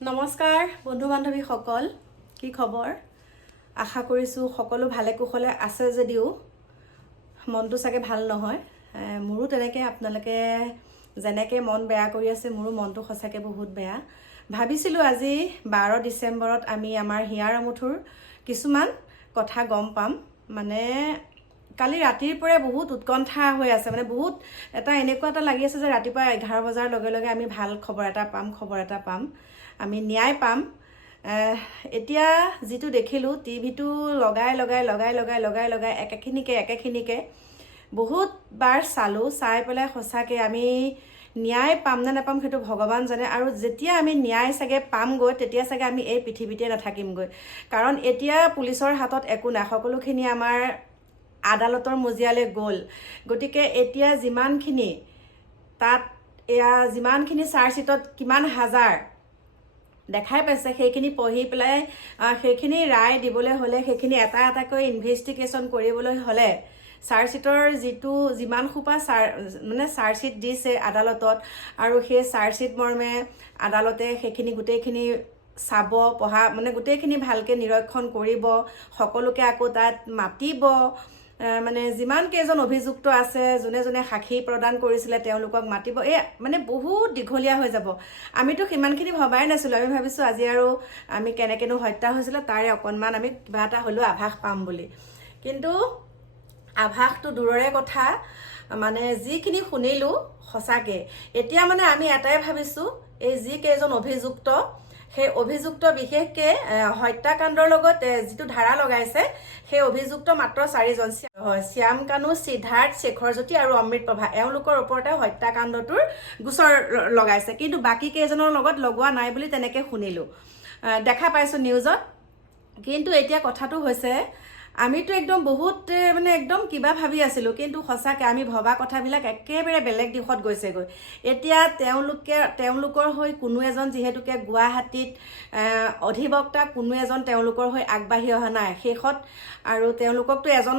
নমস্কাৰ বন্ধু বান্ধৱীসকল, কি খবৰ? আশা কৰিছোঁ সকলো ভালে কুশলে আছে যদিও মনটো চাগে ভাল নহয়। মোৰো তেনেকৈ আপোনালোকে যেনেকৈ মন বেয়া কৰি আছে, মোৰো মনটো সঁচাকৈ বহুত বেয়া। ভাবিছিলোঁ আজি 12 ডিচেম্বৰত আমি আমাৰ হিয়াৰ আমঠুৰ কিছুমান কথা গম পাম। মানে কালি ৰাতিৰ পৰাই বহুত উৎকণ্ঠা হৈ আছে, মানে বহুত এনেকুৱা এটা লাগি আছে যে ৰাতিপুৱা 11 বজাৰ লগে লগে আমি ভাল খবৰ এটা পাম, আমি ন্যায় পাম। এতিয়া যিটো দেখিলোঁ, টিভিটো লগাই একেখিনিকে বহুত বাৰ চালোঁ। চাই পেলাই সঁচাকৈ আমি ন্যায় পাম নে নাপাম সেইটো ভগৱান জানে। আৰু যেতিয়া আমি ন্যায় চাগে পামগৈ, তেতিয়া চাগে আমি এই পৃথিৱীতে নাথাকিমগৈ। কাৰণ এতিয়া পুলিচৰ হাতত একো নাই, সকলোখিনি আমাৰ আদালতৰ মজিয়ালৈ গ'ল। গতিকে এতিয়া যিমানখিনি চাৰ্জশ্বিটত কিমান হাজাৰ দেখাই পাইছে, সেইখিনি পঢ়ি পেলাই সেইখিনি ৰায় দিবলৈ হ'লে, সেইখিনি এটা এটাকৈ ইনভেষ্টিগেশ্যন কৰিবলৈ হ'লে, চাৰ্জশ্বিটৰ যিমান সোপা চাৰ্জশ্বিট দিছে আদালতত, আৰু সেই চাৰ্জশ্বিট মৰ্মে আদালতে সেইখিনি গোটেইখিনি চাব, পঢ়া, মানে গোটেইখিনি ভালকৈ নিৰীক্ষণ কৰিব, সকলোকে আকৌ তাত মাতিব। মানে যিমান কেইজন অভিযুক্ত আছে, যোনে যোনে সাক্ষী প্ৰদান কৰিছিলে, তেওঁলোকক মাতিব। মানে বহুত দীঘলীয়া হৈ যাব। আমিতো সিমানখিনি ভবাই নাছিলোঁ। আমি ভাবিছোঁ আজি আৰু আমি কেনেকৈনো হত্যা হৈছিলে তাৰে অকণমান আমি কিবা এটা হ'লেও আভাস পাম বুলি। কিন্তু আভাসটো দূৰৰে কথা, মানে যিখিনি শুনিলোঁ সঁচাকৈ এতিয়া মানে আমি এটাই ভাবিছোঁ, এই যিকেইজন অভিযুক্ত, সেই অভিযুক্ত বিশেষকৈ হত্যাকাণ্ডৰ লগত যিটো ধাৰা লগাইছে, সেই অভিযুক্ত মাত্ৰ 4জন হয়: শ্যাম কানু, সিদ্ধাৰ্থ, শেখৰজ্যোতি আৰু অমৃতপ্ৰভা। এওঁলোকৰ ওপৰতে হত্যাকাণ্ডটোৰ গোচৰ লগাইছে, কিন্তু বাকী কেইজনৰ লগত লগোৱা নাই বুলি তেনেকৈ শুনিলোঁ, দেখা পাইছোঁ নিউজত। কিন্তু এতিয়া কথাটো হৈছে, আমিতো একদম বহুত একদম কিবা ভাবি আছিলোঁ, কিন্তু সঁচাকৈ আমি ভবা কথাবিলাক একেবাৰে বেলেগ দিশত গৈছেগৈ। এতিয়া তেওঁলোকৰ হৈ কোনো এজন, যিহেতুকে গুৱাহাটীত অধিবক্তা কোনো এজন তেওঁলোকৰ হৈ আগবাঢ়ি অহা নাই শেষত, আৰু তেওঁলোককতো এজন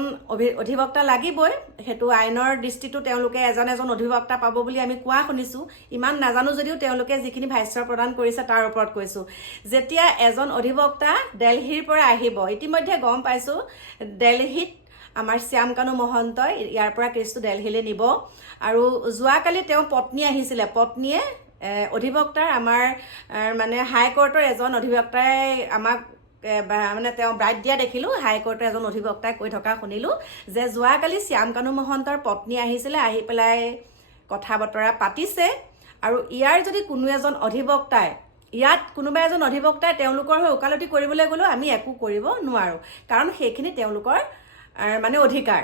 অধিবক্তা লাগিবই। সেইটো আইনৰ দৃষ্টিতো তেওঁলোকে এজন অধিবক্তা পাব বুলি আমি কোৱা শুনিছোঁ। ইমান নাজানো যদিও তেওঁলোকে যিখিনি ভাষ্য প্ৰদান কৰিছে তাৰ ওপৰত কৈছোঁ। যেতিয়া এজন অধিবক্তা দেলহিৰ পৰা আহিব, ইতিমধ্যে গম পাইছোঁ দেলহিত আমাৰ শ্যাম কানু মহন্তই ইয়াৰ পৰা কেছটো দেলহিলৈ নিব। আৰু যোৱাকালি তেওঁ পত্নী আহিছিলে, পত্নীয়ে অধিবক্তাৰ আমাৰ মানে হাইকোৰ্টৰ এজন অধিবক্তাই আমাক মানে তেওঁ ব্ৰাইট দিয়া দেখিলোঁ। হাইকোৰ্টৰ এজন অধিবক্তাই কৈ থকা শুনিলোঁ যে যোৱাকালি শ্যাম কানু মহন্তৰ পত্নী আহিছিলে, আহি পেলাই কথা বতৰা পাতিছে। আৰু ইয়াৰ যদি কোনো এজন অধিবক্তাই, কোনোবা এজন অধিবক্তাই তেওঁলোকৰ হৈ ওকালতি কৰিবলৈ গ'লেও আমি একো কৰিব নোৱাৰোঁ, কাৰণ সেইখিনি তেওঁলোকৰ মানে অধিকাৰ।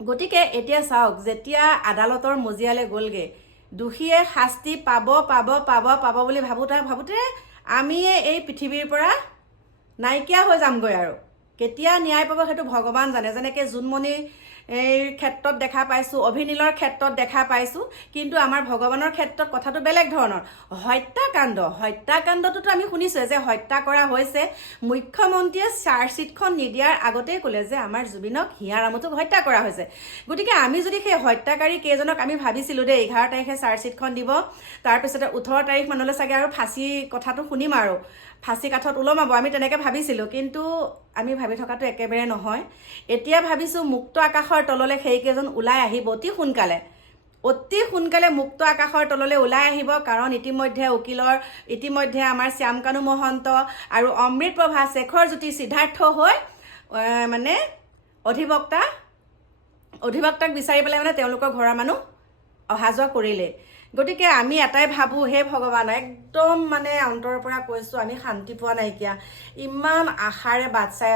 গতিকে এতিয়া চাওক, যেতিয়া আদালতৰ মজিয়ালৈ গ'লগৈ, দোষীয়ে শাস্তি পাব বুলি ভাবোঁতে আমি এই পৃথিৱীৰ পৰা নাইকিয়া হৈ যামগৈ। আৰু কেতিয়া ন্যায় পাব সেইটো ভগৱান জানে। যেনেকৈ জোনমণিৰ ক্ষেত্ৰত দেখা পাইছোঁ, অভিনীলৰ ক্ষেত্ৰত দেখা পাইছোঁ, কিন্তু আমাৰ ভগৱানৰ ক্ষেত্ৰত কথাটো বেলেগ ধৰণৰ। হত্যাকাণ্ডটোতো আমি শুনিছোঁৱে যে হত্যা কৰা হৈছে। মুখ্যমন্ত্ৰীয়ে চাৰ্জশ্বিটখন নিদিয়াৰ আগতেই ক'লে যে আমাৰ জুবিনক, হিয়াৰ আমঠুক হত্যা কৰা হৈছে। গতিকে আমি যদি সেই হত্যাকাৰী কেইজনক, আমি ভাবিছিলোঁ 11 তাৰিখে চাৰ্জশ্বিটখন দিব, তাৰপিছতে 18 তাৰিখ মানলৈ চাগে আৰু ফাঁচী কথাটো শুনিম, আৰু ফাঁচী কাঠত ওলমাব, আমি তেনেকৈ ভাবিছিলোঁ। কিন্তু আমি ভাবি থকাটো একেবাৰে নহয়। এতিয়া ভাবিছোঁ মুক্ত আকাশৰ তললৈ সেইকেইজন ওলাই আহিব অতি সোনকালে মুক্ত আকাশৰ তললৈ ওলাই আহিব। কাৰণ ইতিমধ্যে আমাৰ শ্যাম কানু মহন্ত আৰু অমৃতপ্ৰভা, শেখৰজ্যোতি, সিদ্ধাৰ্থ হৈ মানে অধিবক্তাক বিচাৰি পেলাই মানে তেওঁলোকৰ ঘৰৰ মানুহ অহা যোৱা কৰিলে। গতিকে আমি এটাই ভাবোঁ, হে ভগৱান, একদম মানে অন্তৰৰ পৰা কৈছোঁ, আমি শান্তি পোৱা নাইকিয়া। ইমান আশাৰে বাট চাই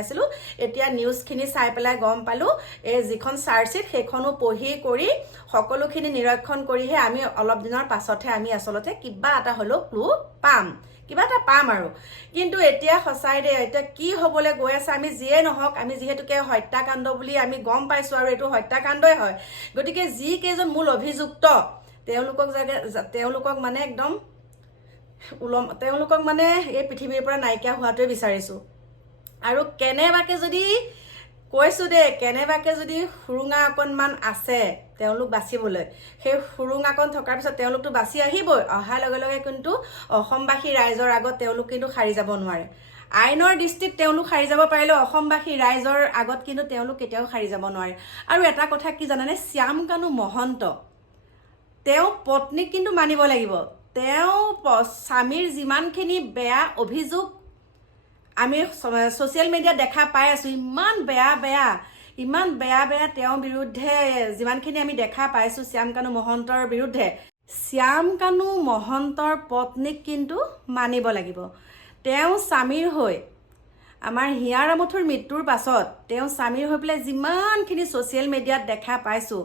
আছিলোঁ। এতিয়া নিউজখিনি চাই পেলাই গম পালোঁ, এই যিখন চাৰ্জশ্বিট সেইখনো পঢ়ি কৰি সকলোখিনি নিৰীক্ষণ কৰিহে আমি অলপ দিনৰ পাছতহে আমি আচলতে কিবা এটা হ'লেও ক্লু পাম, কিবা এটা পাম আৰু। কিন্তু এতিয়া সঁচাই দেই, এতিয়া কি হ'বলৈ গৈ আছে, আমি যিয়ে নহওক, আমি যিহেতুকে হত্যাকাণ্ড বুলি আমি গম পাইছোঁ, আৰু এইটো হত্যাকাণ্ডই হয়। গতিকে যিকেইজন মূল অভিযুক্ত, তেওঁলোকক মানে একদম তেওঁলোকক মানে এই পৃথিৱীৰ পৰা নাইকিয়া হোৱাটোৱে বিচাৰিছোঁ। আৰু কেনেবাকে যদি সুৰুঙা অকণমান আছে, তেওঁলোক বাচিবলৈ। সেই সুৰুঙাকণ থকাৰ পিছত তেওঁলোকতো বাচি আহিবই, অহাৰ লগে লগে কিন্তু অসমবাসী ৰাইজৰ আগত তেওঁলোক কিন্তু সাৰি যাব নোৱাৰে। আইনৰ দৃষ্টিত তেওঁলোক সাৰি যাব পাৰিলেও অসমবাসী ৰাইজৰ আগত কিন্তু তেওঁলোক কেতিয়াও সাৰি যাব নোৱাৰে। আৰু এটা কথা কি জানানে, শ্যামকানু মহন্ত তেওঁ পত্নীক কিন্তু মানিব লাগিব। তেওঁ স্বামীৰ যিমানখিনি বেয়া অভিযোগ আমি ছ'চিয়েল মিডিয়াত দেখা পাই আছোঁ, ইমান বেয়া তেওঁৰ বিৰুদ্ধে যিমানখিনি আমি দেখা পাইছোঁ শ্যামকানু মহন্তৰ বিৰুদ্ধে, শ্যামকানু মহন্তৰ পত্নীক কিন্তু মানিব লাগিব। তেওঁ স্বামীৰ হৈ আমাৰ হিয়াৰ আমঠুৰ মৃত্যুৰ পাছত তেওঁ স্বামীৰ হৈ পেলাই যিমানখিনি ছ'চিয়েল মিডিয়াত দেখা পাইছোঁ,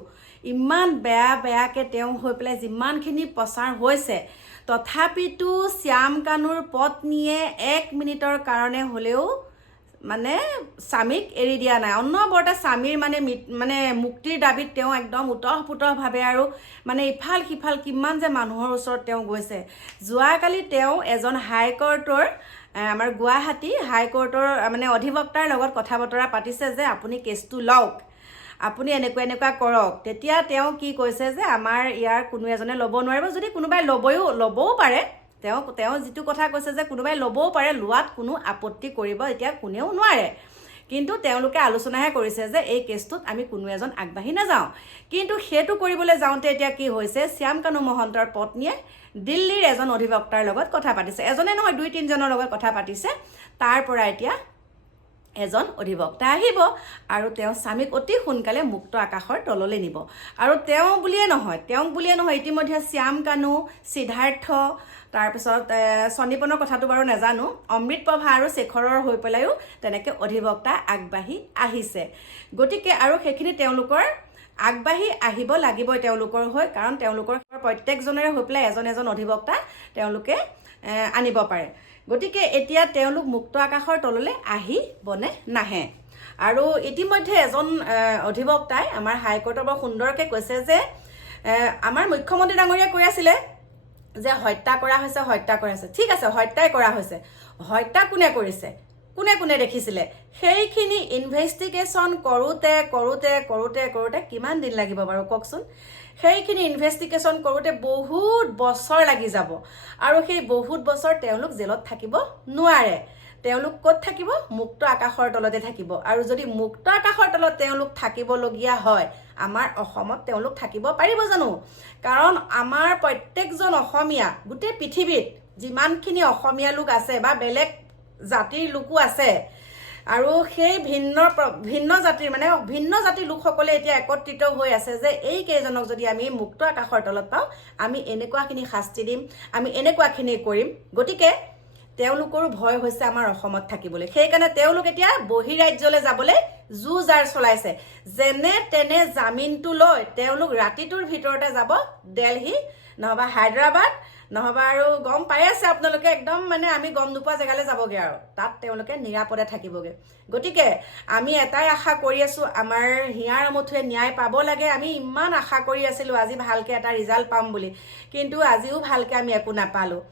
ইমান বেয়াকৈ তেওঁ হৈ পেলাই যিমানখিনি প্ৰচাৰ হৈছে, তথাপিতো শ্যামকানুৰ পত্নীয়ে 1 মিনিটৰ কাৰণে হ'লেও মানে স্বামীক এৰি দিয়া নাই। অনবৰতে স্বামীৰ মানে মুক্তিৰ দাবীত তেওঁ একদম উতঃপুতঃভাৱে আৰু মানে ইফাল সিফাল কিমান যে মানুহৰ ওচৰত তেওঁ গৈছে। যোৱাকালি তেওঁ এজন হাইকোৰ্টৰ আমাৰ গুৱাহাটী হাইকোৰ্টৰ মানে অধিবক্তাৰ লগত কথা বতৰা পাতিছে যে আপুনি কেছটো লওক, আপুনি এনেকুৱা কৰক। তেতিয়া তেওঁ কি কৈছে যে আমাৰ ইয়াৰ কোনো এজনে ল'ব নোৱাৰিব, যদি কোনোবাই ল'বও পাৰে, তেওঁ যিটো কথা কৈছে যে কোনোবাই ল'বও পাৰে, লোৱাত কোনো আপত্তি কৰিব এতিয়া কোনেও নোৱাৰে, কিন্তু তেওঁলোকে আলোচনাহে কৰিছে যে এই কেছটোত আমি কোনো এজন আগবাঢ়ি নাযাওঁ। কিন্তু সেইটো কৰিবলৈ যাওঁতে এতিয়া কি হৈছে, শ্যামকানু মহন্তৰ পত্নীয়ে দিল্লীৰ এজন অধিবক্তাৰ লগত কথা পাতিছে, এজনে নহয় 2-3জনৰ লগত কথা পাতিছে। তাৰ পৰা এতিয়া এজন অধিবক্তা আহিব আৰু তেওঁ স্বামীক অতি সোনকালে মুক্ত আকাশৰ তললৈ নিব। আৰু তেওঁক বুলিয়ে নহয় ইতিমধ্যে শ্যামকানু, সিদ্ধাৰ্থ, তাৰপিছত সন্দীপনৰ কথাটো বাৰু নাজানো, অমৃতপ্ৰভা আৰু শেখৰৰ হৈ পেলাইও তেনেকৈ অধিবক্তা আগবাঢ়ি আহিছে। গতিকে আৰু সেইখিনি তেওঁলোকৰ আগবাঢ়ি আহিব লাগিবই তেওঁলোকৰ হৈ, কাৰণ তেওঁলোকৰ প্ৰত্যেকজনৰে হৈ পেলাই এজন অধিবক্তা তেওঁলোকে আনিব পাৰে। গতিকে এতিয়া তেওঁলোক মুক্ত আকাশৰ তললৈ আহিবনে নাহে। আৰু ইতিমধ্যে এজন অধিবক্তাই আমাৰ হাইকোৰ্টৰ বৰ সুন্দৰকৈ কৈছে যে আমাৰ মুখ্যমন্ত্ৰী ডাঙৰীয়াই কৈ আছিলে যে হত্যা কৰা হৈছে, ঠিক আছে হত্যাই কৰা হৈছে, হত্যা কোনে কৰিছে, কোনে দেখিছিলে, সেইখিনি ইনভেষ্টিগেশ্যন কৰোঁতে কিমান দিন লাগিব বাৰু কওকচোন। সেইখিনি ইনভেষ্টিগেশ্যন কৰোঁতে বহুত বছৰ লাগি যাব, আৰু সেই বহুত বছৰ তেওঁলোক জেলত থাকিব নোৱাৰে। তেওঁলোক ক'ত থাকিব, মুক্ত আকাশৰ তলতে থাকিব। আৰু যদি মুক্ত আকাশৰ তলত তেওঁলোক থাকিবলগীয়া হয়, আমাৰ অসমত তেওঁলোক থাকিব পাৰিব জানো? কাৰণ আমাৰ প্ৰত্যেকজন অসমীয়া, গোটেই পৃথিৱীত যিমানখিনি অসমীয়া লোক আছে বা বেলেগ জাতিৰ লোকো আছে, আৰু সেই ভিন্ন জাতিৰ লোকসকলে এতিয়া একত্ৰিত হৈ আছে যে এই কেইজনক যদি আমি মুক্ত আকাশৰ তলত পাওঁ, আমি এনেকুৱাখিনি শাস্তি দিম, আমি এনেকুৱাখিনি কৰিম। গতিকে তেওঁলোকৰো ভয় হৈছে আমাৰ অসমত থাকিবলৈ। সেইকাৰণে তেওঁলোক এতিয়া বহিৰাজ্যলৈ যাবলৈ যুঁজাৰ চলাইছে। যেনে তেনে জামিনটো লৈ তেওঁলোক ৰাতিটোৰ ভিতৰতে যাব দিল্লী, নহবা হায়দৰাবাদ, নহবা আৰু গম পাই আছে আপোনালোকে, একদম মানে আমি গম নোপোৱা জেগালৈ যাবগৈ, আৰু তাত তেওঁলোকে নিৰাপদে থাকিবগৈ। গতিকে আমি এটাই আশা কৰি আছোঁ, আমাৰ হিয়াৰ আমঠুৱে ন্যায় পাব লাগে। আমি ইমান আশা কৰি আছিলোঁ আজি ভালকৈ এটা ৰিজাল্ট পাম বুলি, কিন্তু আজিও ভালকৈ আমি একো নাপালোঁ।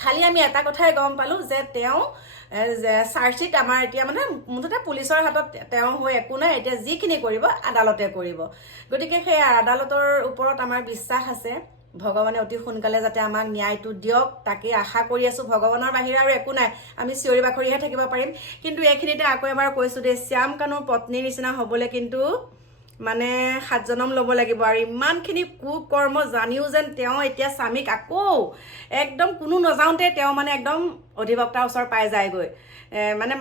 খালি আমি এটা কথাই গম পালোঁ যে তেওঁ চাৰ্জশ্বিট আমাৰ এতিয়া মানে মুঠতে পুলিচৰ হাতত তেওঁ হৈ একো নাই, এতিয়া যিখিনি কৰিব আদালতে কৰিব। গতিকে সেই আদালতৰ ওপৰত আমাৰ বিশ্বাস আছে, ভগৱানে অতি সোনকালে যাতে আমাক ন্যায়টো দিয়ক, তাকে আশা কৰি আছোঁ। ভগৱানৰ বাহিৰে আৰু একো নাই, আমি চিঞৰি বাখৰিহে থাকিব পাৰিম। কিন্তু এইখিনিতে আকৌ এবাৰ কৈছোঁ দেই, শ্যামকানুৰ পত্নীৰ নিচিনা হ'বলৈ কিন্তু মানে 7 জনম ল'ব লাগিব। আৰু ইমানখিনি কুকৰ্ম জানিও যেন তেওঁ এতিয়া স্বামীক আকৌ একদম কোনো নযাওঁতে তেওঁ মানে একদম অধিবক্তাৰ ওচৰ পাই যায়গৈ, মানে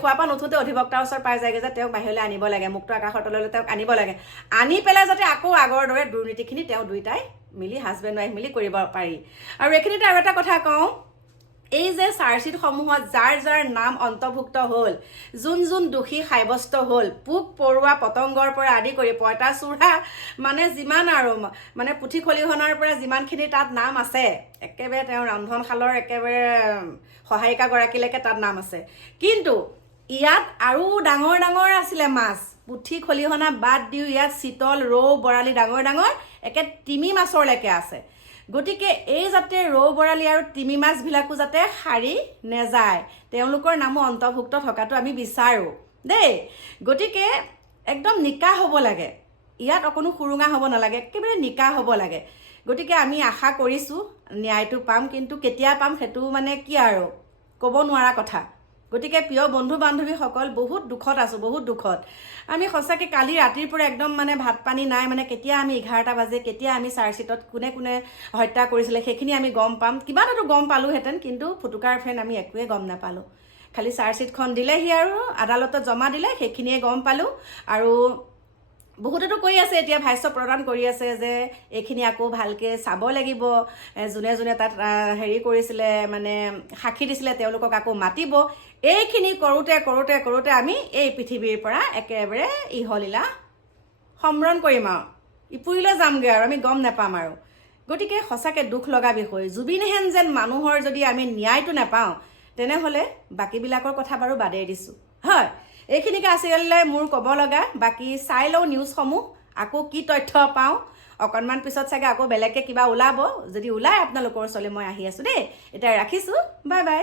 শোৱাৰ পৰা নুঠোঁতে অধিবক্তাৰ ওচৰ পাই যায়গৈ যে তেওঁক বাহিৰলৈ আনিব লাগে, মুক্ত আকাশৰ তললৈ তেওঁক আনিব লাগে, আনি পেলাই যাতে আকৌ আগৰ দৰে দুৰ্নীতিখিনি তেওঁ দুইটাই মিলি হাজবেণ্ড ৱাইফ মিলি কৰিব পাৰি। আৰু এইখিনিতে আৰু এটা কথা কওঁ, এই যে চাৰ্জশ্বিটসমূহত যাৰ নাম অন্তৰ্ভুক্ত হ'ল, যোন দোষী সাব্যস্ত হ'ল, পোক পৰুৱা পতংগৰ পৰা আদি কৰি পঁইতাচোৰা মানে যিমান আৰু মানে পুথি খলিহনাৰ পৰা যিমানখিনি তাত নাম আছে, একেবাৰে তেওঁৰ ৰন্ধনশালৰ একেবাৰে সহায়িকাগৰাকীলৈকে তাত নাম আছে। কিন্তু ইয়াত আৰু ডাঙৰ আছিলে মাছ, পুঠি খলিহনা বাদ দিও ইয়াত চিতল, ৰৌ, বৰালি ডাঙৰ একে তিমি মাছৰলৈকে আছে। গতিকে এই যাতে ৰৌ, বৰালি আৰু তিমি মাছবিলাকো যাতে সাৰি নেযায়, তেওঁলোকৰ নামো অন্তৰ্ভুক্ত থকাটো আমি বিচাৰোঁ দেই। গতিকে একদম নিকা হ'ব লাগে, ইয়াত অকণো সুৰুঙা হ'ব নালাগে, একেবাৰে নিকা হ'ব লাগে। গতিকে আমি আশা কৰিছোঁ ন্যায়টো পাম, কিন্তু কেতিয়া পাম সেইটো মানে কি আৰু ক'ব নোৱাৰা কথা। গতিকে প্ৰিয় বন্ধু বান্ধৱীসকল, বহুত দুখত আছোঁ, বহুত দুখত। আমি সঁচাকৈ কালি ৰাতিৰ পৰা একদম মানে ভাত পানী নাই, মানে কেতিয়া আমি 11টা বাজে, কেতিয়া আমি চাৰ্জশ্বিটত কোনে কোনে হত্যা কৰিছিলে সেইখিনি আমি গম পাম। কিবা এটাতো গম পালোহেঁতেন, কিন্তু ফুটুকাৰ ফ্ৰেণ্ড আমি একোৱে গম নাপালোঁ। খালি চাৰ্জশ্বিটখন দিলেহি আৰু আদালতত জমা দিলে, সেইখিনিয়ে গম পালোঁ। আৰু বহুতেতো কৈ আছে, এতিয়া ভাষ্য প্ৰদান কৰি আছে যে এইখিনি আকৌ ভালকৈ চাব লাগিব, যোনে যোনে তাত হেৰি কৰিছিলে মানে সাক্ষী দিছিলে তেওঁলোকক আকৌ মাতিব। এইখিনি কৰোঁতে কৰোঁতে কৰোঁতে আমি এই পৃথিৱীৰ পৰা একেবাৰে ইহলীলা সম্ৰণ কৰিম আৰু ইপুৰিলৈ যামগৈ আৰু আমি গম নাপাম আৰু। গতিকে সঁচাকৈ দুখ লগা বিষয়। জুবিনহেন যেন মানুহৰ যদি আমি ন্যায়টো নাপাওঁ, তেনেহ'লে বাকীবিলাকৰ কথা বাৰু বাদেই দিছোঁ, হয়। এইখিনিকে আছিলে মোৰ ক'ব লগা। বাকী চাই লওঁ নিউজসমূহ, আকৌ কি তথ্য পাওঁ। অকণমান পিছত চাগে আকৌ বেলেগকৈ কিবা ওলাব, যদি ওলায় আপোনালোকৰ ওচৰলৈ মই আহি আছোঁ দেই। এতিয়া ৰাখিছোঁ, বাই বাই।